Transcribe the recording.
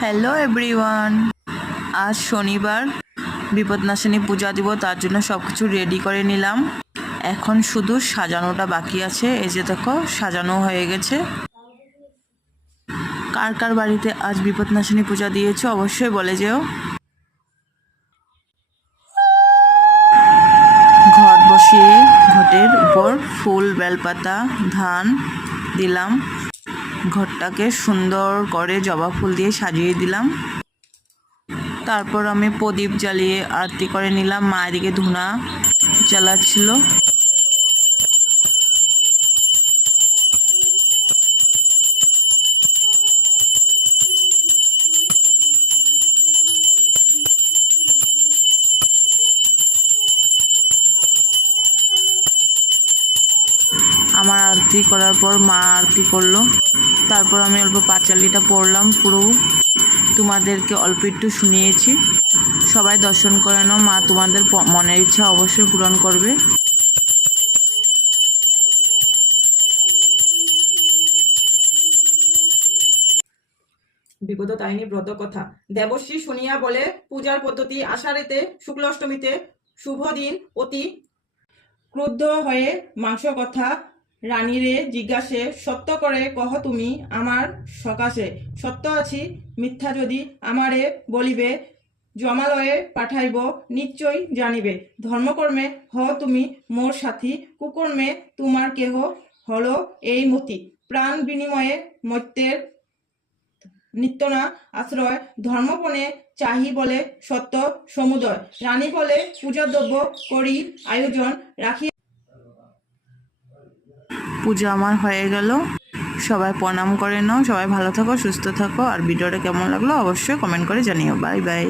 Hello everyone, আজ শনিবার বিপদনাশিনী পূজা দিব, তার জন্য সব কিছু রেডি করে নিলাম। এখন শুধু সাজানোটা বাকি আছে। এই যে দেখো, সাজানো হয়ে গেছে। কার কার বাড়িতে আজ বিপদনাশিনী পূজা দিয়েছো অবশ্যই বলে যেও। ঘট বসিয়ে ঘটের উপর ফুল, বেলপাতা, ধান দিলাম। ঘরটাকে সুন্দর করে জবা ফুল দিয়ে সাজিয়ে দিলাম। তারপর আমি প্রদীপ জ্বালিয়ে আরতি করে নিলাম। মা এদিকে ধুনা জ্বালাচ্ছিল। আমার আরতি করার পর মা আরতি করলো। তারপর আমি অল্প পাঁচালিটা পড়লাম, পুরো তোমাদেরকে অল্প একটু শুনিয়েছি। সবাই দর্শন করে নাও, মা তোমাদের মনের ইচ্ছা অবশ্যই পূরণ করবে। বিগততারিণী ব্রত কথা। দেবশ্রী শুনিয়া বলে, পূজার পদ্ধতি আষাঢ়েতে শুক্ল অষ্টমীতে শুভ দিন। অতি ক্রুদ্ধ হয়ে মাংস কথা রানীরে জিজ্ঞাসে, সত্য করে কহ তুমি আমার সকাশে। সত্য আছি মিথ্যা যদি আমারে বলিবে, জমালয়ে পাঠাইব নিশ্চয় জানিবে। ধর্মকর্মে হ তুমি মোর সাথী, কুকর্মে তোমার কেহ হলো এই মতি। প্রাণ বিনিময়ে মর্ত্যের নিত্যনা আশ্রয়, ধর্মপণে চাহি বলে সত্য সমুদয়। রানী বলে পূজা দ্রব্য করি আয়োজন রাখি। পূজা আমার হয়ে গেল। সবাই প্রণাম করে নাও। সবাই ভালো থাকো, সুস্থ থাকো। আর ভিডিওটা কেমন লাগলো অবশ্যই কমেন্ট করে জানিও। Bye bye.